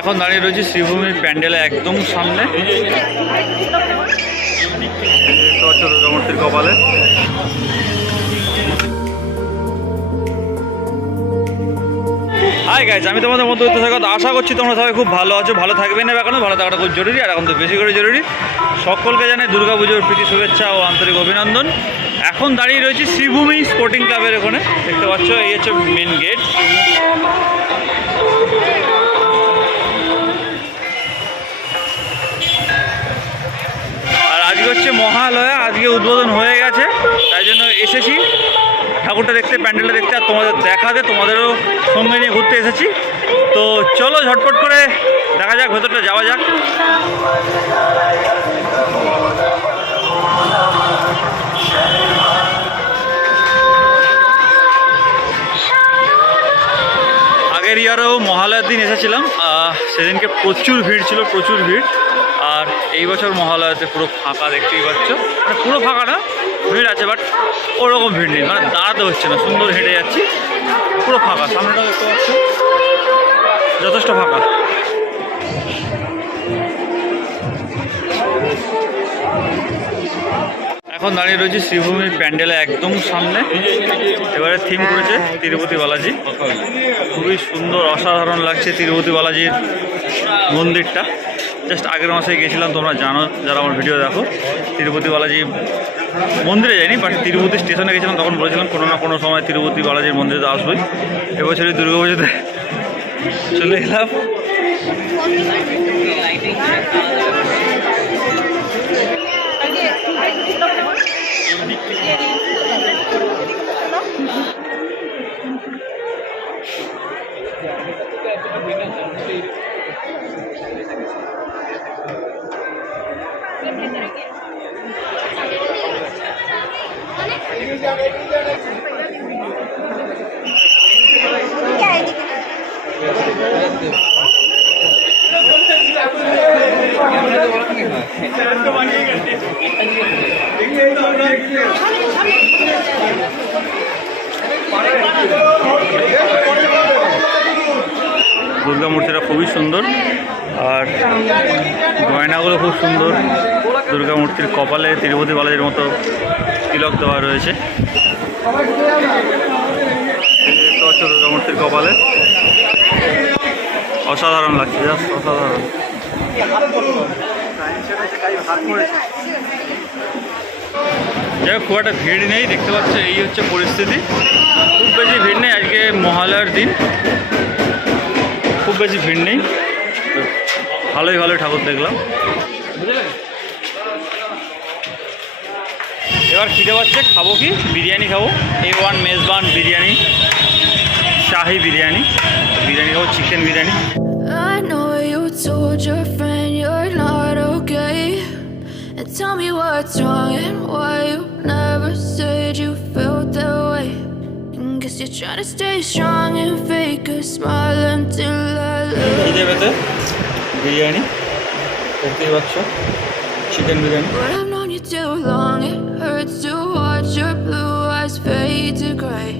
এখন দাঁড়িয়ে রয়েছি শ্রীভূমির প্যান্ডেলে একদম সামনে। দুর্গামূর্তির কপালে হাই গাইজ আমি তোমাদের মধ্যে স্বাগত আশা করছি তোমরা সবাই খুব ভালো আছো, ভালো থাকবে না, এখন ভালো থাকাটা খুব জরুরি আর এখন তো বেশি করে জরুরি। সকলকে জানাই দুর্গা পুজোর প্রীতি, শুভেচ্ছা ও আন্তরিক অভিনন্দন। এখন দাঁড়িয়ে রয়েছি শ্রীভূমি স্পোর্টিং ক্লাবের ওখানে। দেখতে পাচ্ছ, এই হচ্ছে মেন গেট হচ্ছে মহালয়া, আজকে উদ্বোধন হয়ে গেছে, তাই জন্য এসেছি। ঠাকুরটা দেখতে, প্যান্ডেলটা দেখতে, আর তোমাদের দেখাতে, তোমাদেরও সঙ্গে নিয়ে ঘুরতে এসেছি। তো চলো ঝটপট করে দেখা যাক, ভেতরটা যাওয়া যাক। আগের ইয়ারও মহালয়ার দিন এসেছিলাম। সেদিনকে প্রচুর ভিড় ছিল, প্রচুর ভিড়। আর এই বছর মহালয়াতে পুরো ফাঁকা দেখতেই পাচ্ছ। মানে পুরো ফাঁকা না, ভিড় আছে বাট ওরকম ভিড় নেই। মানে দাঁড়াতে হচ্ছে না, সুন্দর হেঁটে যাচ্ছি, পুরো ফাঁকা সামনেটা দেখতে পাচ্ছ। যথেষ্ট ফাঁকা। এখন দাঁড়িয়ে রয়েছি শ্রীভূমির প্যান্ডেলে একদম সামনে। এবারে থিম করেছে তিরুপতি বালাজি। খুবই সুন্দর, অসাধারণ লাগছে তিরুপতি বালাজির মন্দিরটা। জাস্ট আগের মাসে গেছিলাম, তোমরা জানো, যারা আমার ভিডিও দেখো। তিরুপতি বালাজি মন্দিরে যাইনি বাট তিরুপতি স্টেশনে গেছিলাম, তখন বলেছিলাম কোনো না কোনো সময় তিরুপতি বালাজির মন্দিরে তো আসবোই। এবছরই দুর্গা পুজোতে চলে এলাম। দুর্গা মূর্তিটা খুবই সুন্দর। আর গয়নাগুলো খুব সুন্দর। দুর্গা মূর্তির কপালে তিরুপতি বালাজির মতো তিলক দেওয়া রয়েছে। দুর্গা মূর্তির কপালে। অসাধারণ লাগছে অসাধারণ। যাই হোক, খুব একটা ভিড় নেই দেখতে পাচ্ছ এই হচ্ছে পরিস্থিতি। খুব বেশি ভিড় নেই আজকে মহালয়ার দিন। খুব বেশি ভিড় নেই। ভালোই ভালোই ঠাকুর দেখলাম। এবার খিদে পাচ্ছে খাব কি? বিরিয়ানি খাব। A one Mezban biryani shahi biryani. বিরিয়ানি খাব chicken biryani. Tell me what's wrong and why you never said you felt that way. And guess you're trying to stay strong and fake a smile until I leave. Biryani দেখতেই পাচ্ছ chicken biryani But I've known you too long, it hurts to watch your blue eyes fade to gray.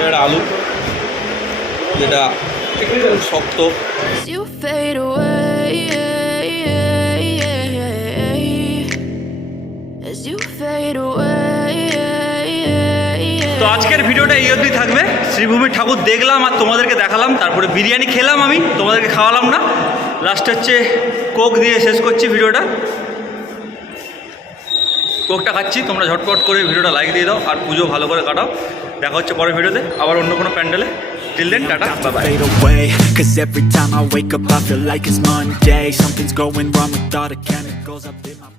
এবার আলু যেটা শক্ত you fade away, আজকের ভিডিওটা এই অবধি থাকবে। শ্রীভূমি ঠাকুর দেখলাম আর তোমাদেরকে দেখালাম তারপরে বিরিয়ানি খেলাম আমি তোমাদেরকে খাওয়ালাম না। লাস্ট হচ্ছে কোক দিয়ে শেষ করছি ভিডিওটা। কোকটা খাচ্ছি তোমরা ঝটপট করে ভিডিওটা লাইক দিয়ে দাও আর পুজো ভালো করে কাটাও। দেখা হচ্ছে পরের ভিডিওতে আবার অন্য কোনো প্যান্ডেলে। Till then tata bye fade away Cause every time I wake up I feel like it's Monday. Something's going wrong with all the chemicals up in my